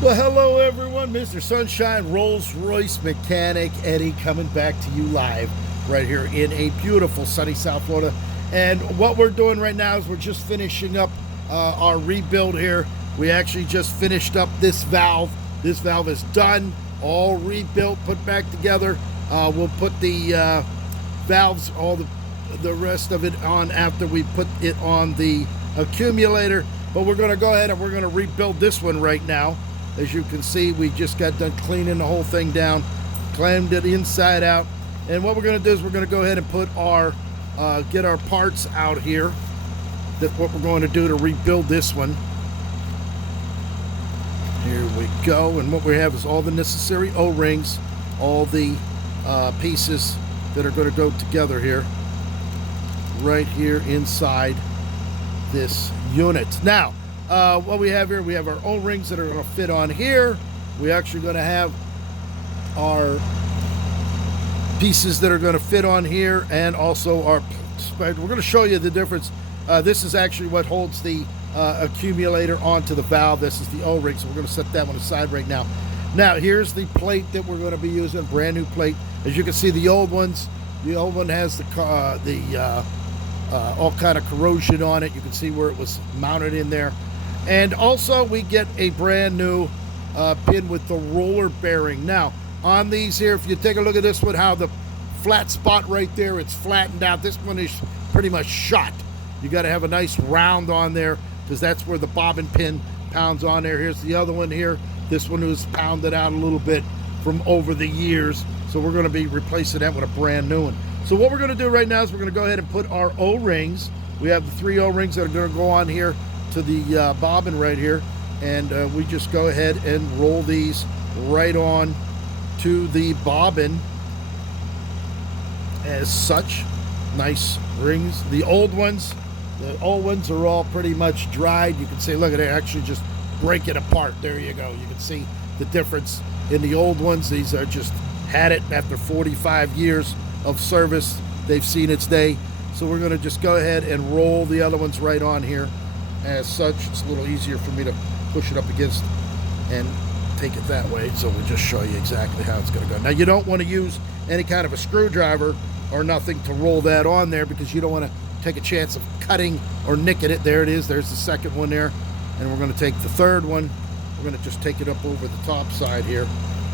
Well, hello everyone. Mr. Sunshine Rolls Royce mechanic Eddie coming back to you live right here in a beautiful sunny South Florida. And what we're doing right now is we're just finishing up our rebuild here. We actually just finished up this valve. This valve is done, all rebuilt, put back together. We'll put the valves, all the rest of it on after we put it on the accumulator. But we're going to go ahead and we're going to rebuild this one right now. As you can see, we just got done cleaning the whole thing down, cleaned it inside out. And what we're going to do is we're going to go ahead and put our, get our parts out here. That's what we're going to do to rebuild this one. Here we go. And what we have is all the necessary O-rings, all the pieces that are going to go together here, right here inside this unit. Now, what we have here, we have our O-rings that are going to fit on here. We're actually going to have our pieces that are going to fit on here, and also our, we're going to show you the difference. This is actually what holds the accumulator onto the valve. This is the O-ring, so we're going to set that one aside right now. Now, here's the plate that we're going to be using, brand new plate. As you can see, the old one has all kind of corrosion on it. You can see where it was mounted in there. And also we get a brand new pin with the roller bearing. Now on these here, if you take a look at this one, how the flat spot right there, it's flattened out. This one is pretty much shot. You got to have a nice round on there because that's where the bobbin pin pounds on there. Here's the other one here. This one was pounded out a little bit from over the years. So we're going to be replacing that with a brand new one. So what we're going to do right now is we're going to go ahead and put our O-rings. We have the 3 O-rings that are going to go on here to the bobbin right here, and we just go ahead and roll these right on to the bobbin as such. Nice rings. The old ones are all pretty much dried. You can see, look at it, actually just break it apart. There you go. You can see the difference in the old ones. These are just had it after 45 years of service. They've seen its day. So we're going to just go ahead and roll the other ones right on here as such. It's a little easier for me to push it up against and take it that way. So we'll just show you exactly how it's going to go. Now, you don't want to use any kind of a screwdriver or nothing to roll that on there because you don't want to take a chance of cutting or nicking it. There it is. There's the second one there. And we're going to take the third one. We're going to just take it up over the top side here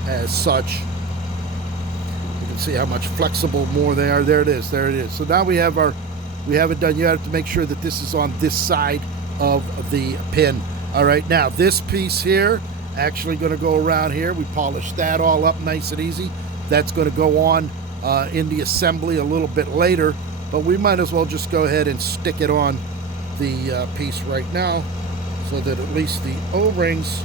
as such. You can see how much flexible more they are. There it is. There it is. So now we have it done. You have to make sure that this is on this side of the pin. All right, now this piece here actually going to go around here. We polished that all up nice and easy. That's going to go on in the assembly a little bit later, but we might as well just go ahead and stick it on the piece right now so that at least the O-rings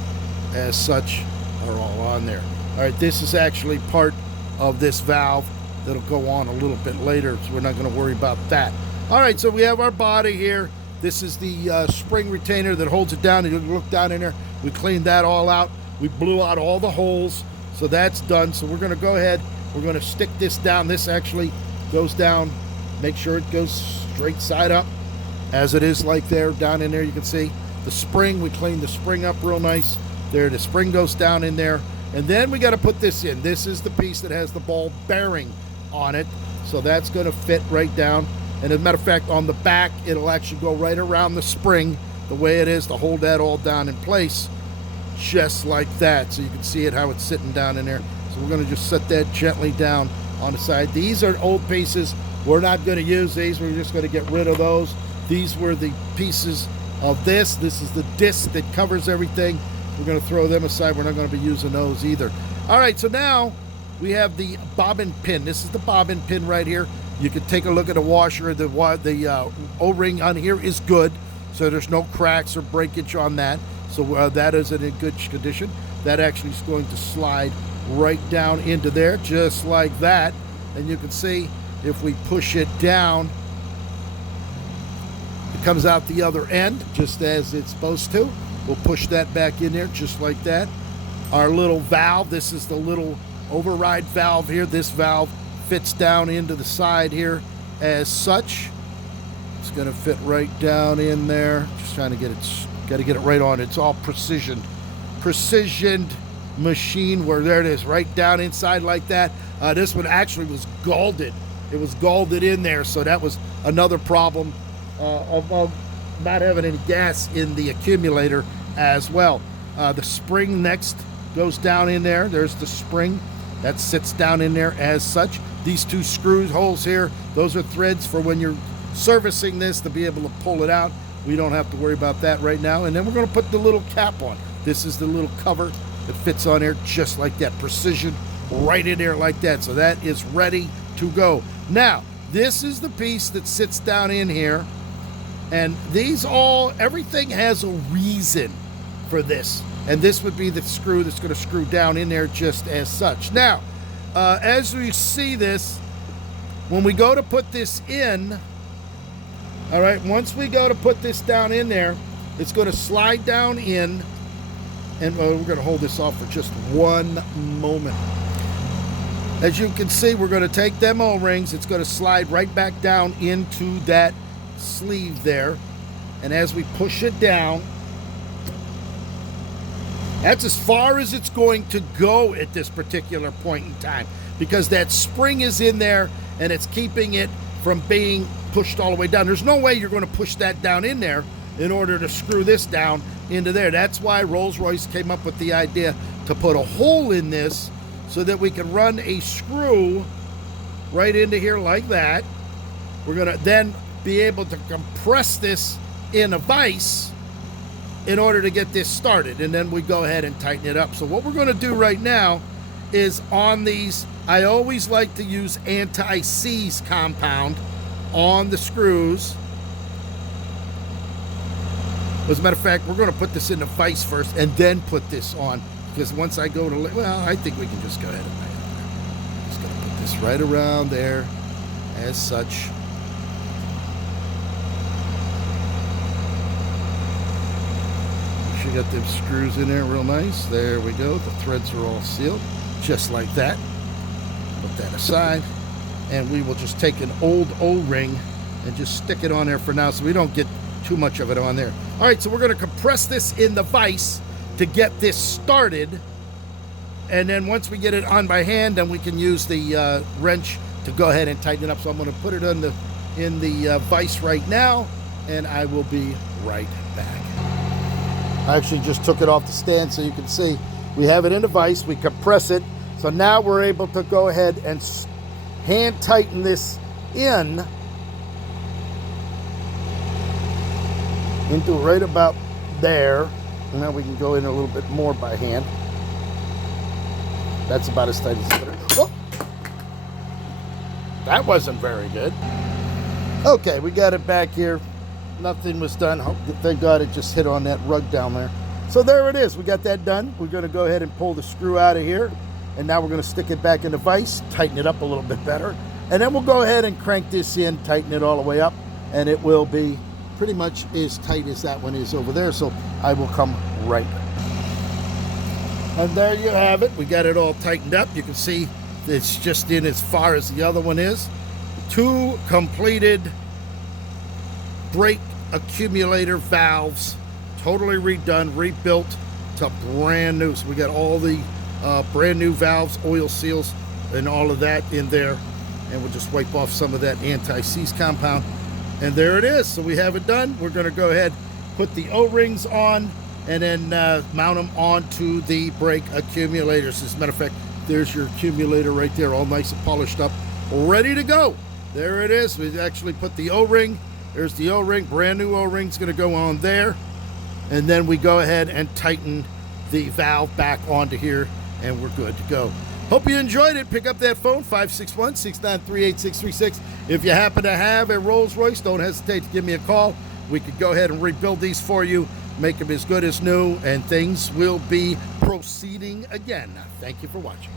as such are all on there. All right, this is actually part of this valve that'll go on a little bit later, so we're not going to worry about that. All right, so we have our body here. This is the spring retainer that holds it down. You look down in there. We cleaned that all out. We blew out all the holes, so that's done. So we're going to go ahead. We're going to stick this down. This actually goes down. Make sure it goes straight side up as it is like there. Down in there you can see the spring. We cleaned the spring up real nice. There, the spring goes down in there. And then we got to put this in. This is the piece that has the ball bearing on it. So that's going to fit right down. And as a matter of fact, on the back, it'll actually go right around the spring the way it is to hold that all down in place, just like that. So you can see it, how it's sitting down in there. So we're going to just set that gently down on the side. These are old pieces. We're not going to use these. We're just going to get rid of those. These were the pieces of this. This is the disc that covers everything. We're going to throw them aside. We're not going to be using those either. All right, so now we have the bobbin pin. This is the bobbin pin right here. You can take a look at the washer. The O-ring on here is good, so there's no cracks or breakage on that. So that is in good condition. That actually is going to slide right down into there, just like that. And you can see if we push it down, it comes out the other end, just as it's supposed to. We'll push that back in there, just like that. Our little valve, this is the little override valve here. This valve fits down into the side here as such. It's going to fit right down in there. Just trying to get it, got to get it right on. It's all precision precision machine where there it is, right down inside like that. This one actually was galded. It was galded in there, so that was another problem of not having any gas in the accumulator as well. The spring next goes down in there. There's the spring that sits down in there as such. These two screw holes here, those are threads for when you're servicing this to be able to pull it out. We don't have to worry about that right now. And then we're going to put the little cap on. This is the little cover that fits on there just like that. Precision right in there like that. So that is ready to go. Now, this is the piece that sits down in here. And everything has a reason for this. And this would be the screw that's going to screw down in there just as such. Now, as we see this, when we go to put this in, all right, once we go to put this down in there, it's going to slide down in, and we're going to hold this off for just one moment. As you can see, we're going to take them O-rings. It's going to slide right back down into that sleeve there. And as we push it down, that's as far as it's going to go at this particular point in time, because that spring is in there and it's keeping it from being pushed all the way down. There's no way you're going to push that down in there in order to screw this down into there. That's why Rolls-Royce came up with the idea to put a hole in this so that we can run a screw right into here like that. We're going to then be able to compress this in a vise in order to get this started, and then we go ahead and tighten it up. So what we're going to do right now is on these, I always like to use anti-seize compound on the screws. As a matter of fact, we're going to put this in the vise first and then put this on, because once I go to, well, I think we can just go ahead and lay it there. Just going to put this right around there as such. You got them screws in there real nice. There we go. The threads are all sealed just like that. Put that aside, and we will just take an old O-ring and just stick it on there for now so we don't get too much of it on there. All right, so we're going to compress this in the vise to get this started, and then once we get it on by hand, then we can use the wrench to go ahead and tighten it up. So I'm going to put it in the vise right now, and I will be right back. I actually just took it off the stand so you can see we have it in the vise. We compress it. So now we're able to go ahead and hand tighten this in into right about there. And now we can go in a little bit more by hand. That's about as tight as it is. Oh, that wasn't very good. Okay, we got it back here. Nothing was done. Thank God it just hit on that rug down there. So there it is. We got that done. We're going to go ahead and pull the screw out of here. And now we're going to stick it back in the vise, tighten it up a little bit better. And then we'll go ahead and crank this in, tighten it all the way up. And it will be pretty much as tight as that one is over there. So I will come right back. And there you have it. We got it all tightened up. You can see it's just in as far as the other one is. Two completed brake accumulator valves, totally redone, rebuilt to brand new. So we got all the brand new valves, oil seals, and all of that in there. And we'll just wipe off some of that anti-seize compound. And there it is. So we have it done. We're going to go ahead, put the O-rings on, and then mount them onto the brake accumulators. As a matter of fact, there's your accumulator right there, all nice and polished up, ready to go. There it is. We actually put the O-ring. There's the O-ring, brand new O-ring's going to go on there. And then we go ahead and tighten the valve back onto here, and we're good to go. Hope you enjoyed it. Pick up that phone, 561-693-8636. If you happen to have a Rolls-Royce, don't hesitate to give me a call. We could go ahead and rebuild these for you, make them as good as new, and things will be proceeding again. Thank you for watching.